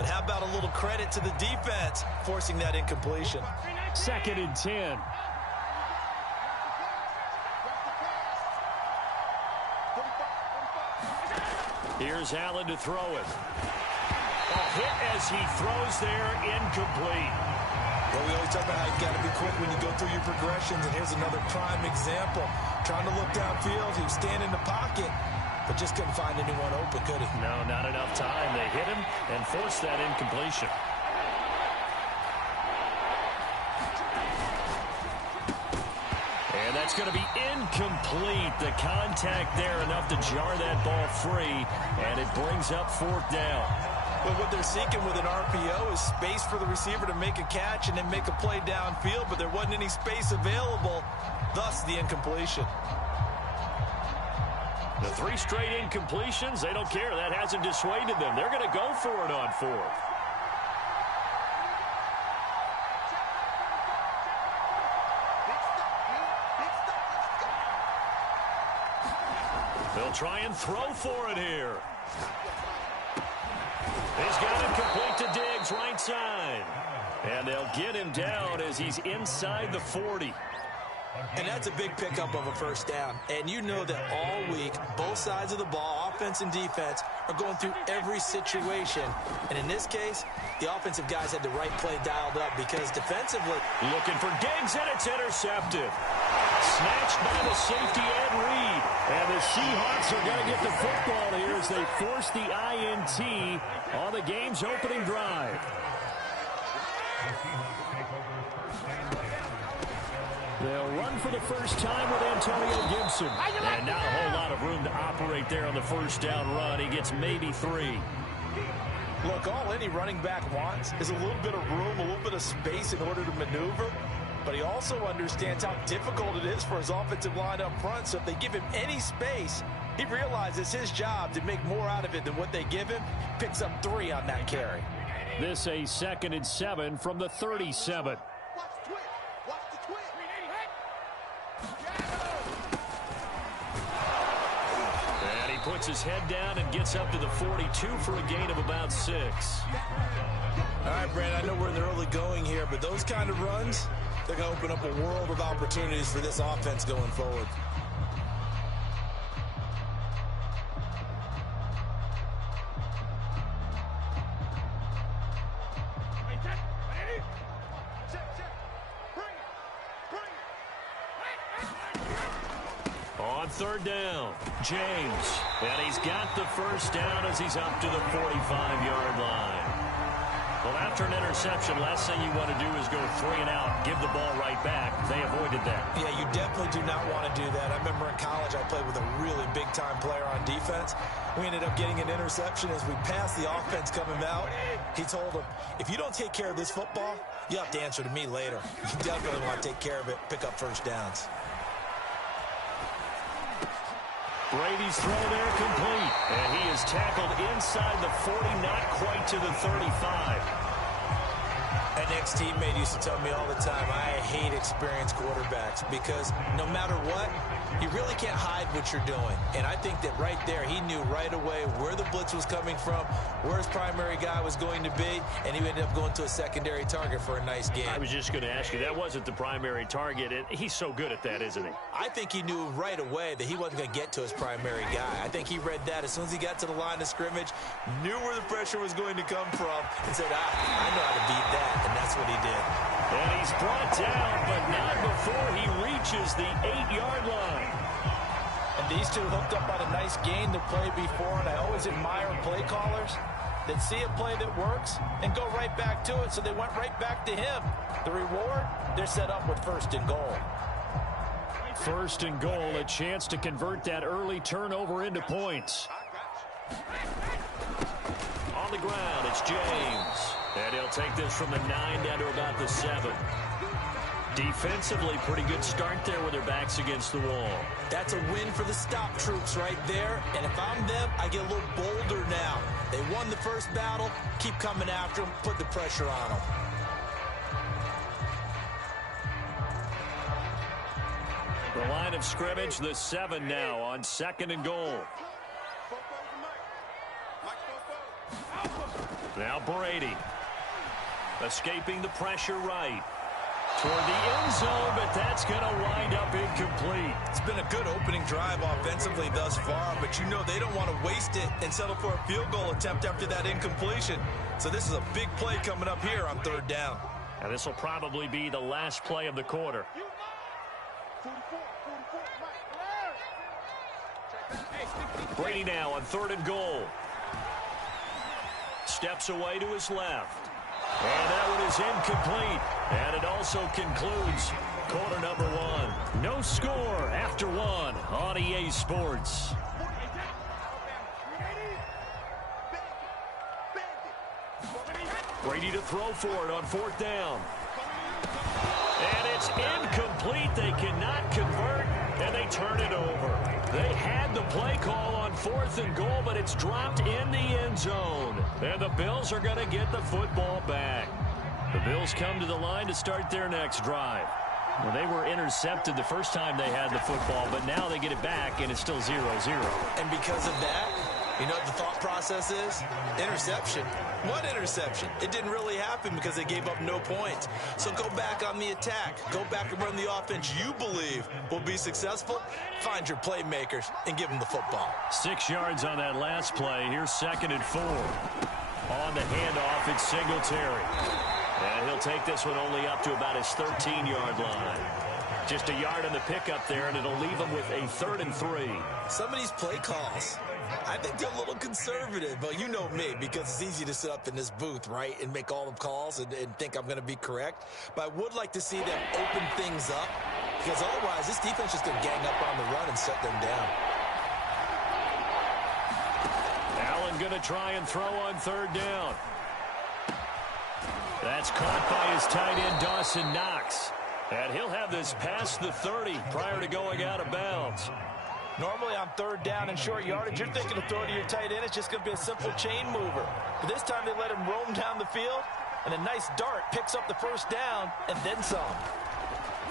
But how about a little credit to the defense forcing that incompletion? 2nd and 10. Here's Allen to throw it. A hit as he throws there, incomplete. Well, we always talk about how you've got to be quick when you go through your progressions, and here's another prime example. Trying to look downfield, he was standing in the pocket, but just couldn't find anyone open, could he? No, not enough time. They hit him and forced that incompletion. And that's going to be incomplete. The contact there enough to jar that ball free, and it brings up 4th down. But what they're seeking with an RPO is space for the receiver to make a catch and then make a play downfield, but there wasn't any space available, thus the incompletion. The 3 straight incompletions, they don't care. That hasn't dissuaded them. They're going to go for it on 4th. They'll try and throw for it here. He's got it complete to Diggs, right side. And they'll get him down as he's inside the 40. And that's a big pickup of a first down. And you know that all week, both sides of the ball, offense and defense, are going through every situation. And in this case, the offensive guys had the right play dialed up because defensively... Looking for Diggs, and it's intercepted. Snatched by the safety, Ed Reed. And the Seahawks are going to get the football here as they force the INT on the game's opening drive. They'll run for the first time with Antonio Gibson. And not a whole lot of room to operate there on the first down run. He gets maybe 3. Look, all any running back wants is a little bit of room, a little bit of space in order to maneuver. But he also understands how difficult it is for his offensive line up front. So if they give him any space, he realizes his job to make more out of it than what they give him. Picks up 3 on that carry. This a 2nd and 7 from the 37. Puts his head down and gets up to the 42 for a gain of about 6. All right, Brandon, I know we're in the early going here, but those kind of runs, they're going to open up a world of opportunities for this offense going forward. On 3rd down, James. And he's got the first down as he's up to the 45-yard line. Well, after an interception, last thing you want to do is go 3 and out, give the ball right back. They avoided that. Yeah, you definitely do not want to do that. I remember in college I played with a really big-time player on defense. We ended up getting an interception as we passed the offense coming out. He told him, if you don't take care of this football, you have to answer to me later. You definitely want to take care of it, pick up first downs. Brady's throw there complete. And he is tackled inside the 40, not quite to the 35. An ex-teammate used to tell me all the time, I hate experienced quarterbacks because no matter what, you really can't hide what you're doing. And I think that right there, he knew right away where the blitz was coming from, where his primary guy was going to be, and he ended up going to a secondary target for a nice game. I was just going to ask you, that wasn't the primary target. He's so good at that, isn't he? I think he knew right away that he wasn't going to get to his primary guy. I think he read that as soon as he got to the line of scrimmage, knew where the pressure was going to come from, and said, I know how to beat that, and that's what he did. And he's brought down, but not before he reaches the 8-yard line. And these two hooked up on a nice gain the play before, and I always admire play callers that see a play that works and go right back to it, so they went right back to him. The reward, they're set up with 1st and goal. 1st and goal, a chance to convert that early turnover into points. On the ground, it's James. And he'll take this from the 9 down to about the 7. Defensively, pretty good start there with their backs against the wall. That's a win for the stop troops right there. And if I'm them, I get a little bolder now. They won the first battle. Keep coming after them. Put the pressure on them. The line of scrimmage, the 7 now on 2nd and goal. Now Brady. Escaping the pressure right. Toward the end zone, but that's going to wind up incomplete. It's been a good opening drive offensively thus far, but you know they don't want to waste it and settle for a field goal attempt after that incompletion. So this is a big play coming up here on third down. And this will probably be the last play of the quarter. Brady now on 3rd and goal. Steps away to his left. And that one is incomplete. And it also concludes quarter number 1. No score after 1 on EA Sports. Brady to throw for it on 4th down. And it's incomplete. They cannot convert, and they turn it over. They had the play call on 4th and goal, but it's dropped in the end zone. And the Bills are going to get the football back. The Bills come to the line to start their next drive. Well, they were intercepted the first time they had the football, but now they get it back, and it's still 0-0. And because of that, you know what the thought process is? Interception. What interception? It didn't really happen because they gave up no points. So go back on the attack. Go back and run the offense you believe will be successful. Find your playmakers and give them the football. 6 yards on that last play. Here's 2nd and 4. On the handoff, it's Singletary. And he'll take this one only up to about his 13-yard line. Just a yard on the pickup there, and it'll leave him with a 3rd and 3. Some of these play calls, I think they're a little conservative. But you know me, because it's easy to sit up in this booth, right, and make all the calls and think I'm going to be correct. But I would like to see them open things up, because otherwise this defense is going to gang up on the run and shut them down. Allen going to try and throw on 3rd down. That's caught by his tight end, Dawson Knox. And he'll have this past the 30 prior to going out of bounds. Normally on 3rd down and short yardage, you're thinking of throwing to your tight end. It's just going to be a simple chain mover. But this time they let him roam down the field, and a nice dart picks up the 1st down and then some.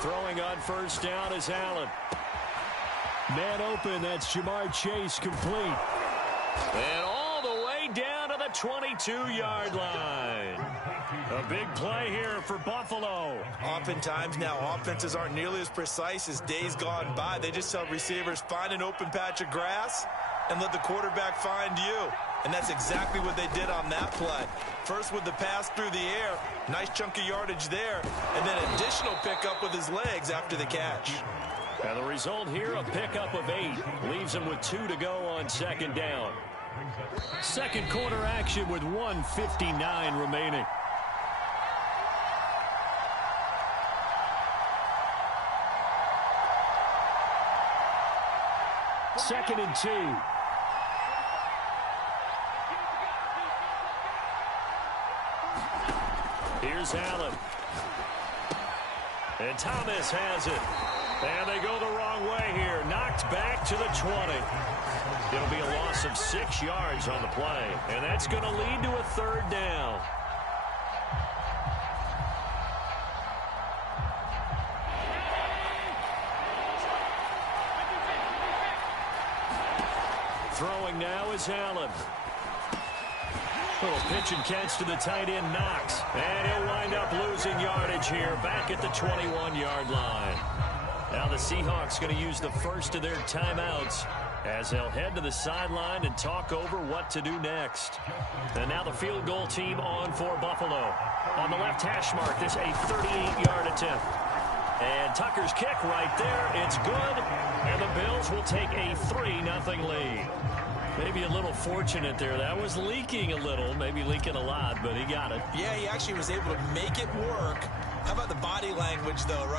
Throwing on 1st down is Allen. Man open, that's Jamar Chase complete. And all the way down to the 22-yard line. A big play here for Buffalo. Oftentimes now, offenses aren't nearly as precise as days gone by. They just tell receivers, find an open patch of grass and let the quarterback find you. And that's exactly what they did on that play. First with the pass through the air, nice chunk of yardage there, and then additional pickup with his legs after the catch. And the result here, a pickup of 8. Leaves him with 2 to go on 2nd down. Second quarter action with 1:59 remaining. Second and 2. Here's Allen. And Thomas has it. And they go the wrong way here. Knocked back to the 20. It'll be a loss of 6 yards on the play. And that's going to lead to a 3rd down. Throwing now is Allen. Little pitch and catch to the tight end, Knox. And he'll wind up losing yardage here back at the 21-yard line. Now the Seahawks going to use the first of their timeouts as they'll head to the sideline and talk over what to do next. And now the field goal team on for Buffalo. On the left hash mark, this a 38-yard attempt. And Tucker's kick right there. It's good. And the Bills will take a 3-0 lead. Maybe a little fortunate there. That was leaking a little, maybe leaking a lot, but he got it. Yeah, he actually was able to make it work. How about the body language, though, right?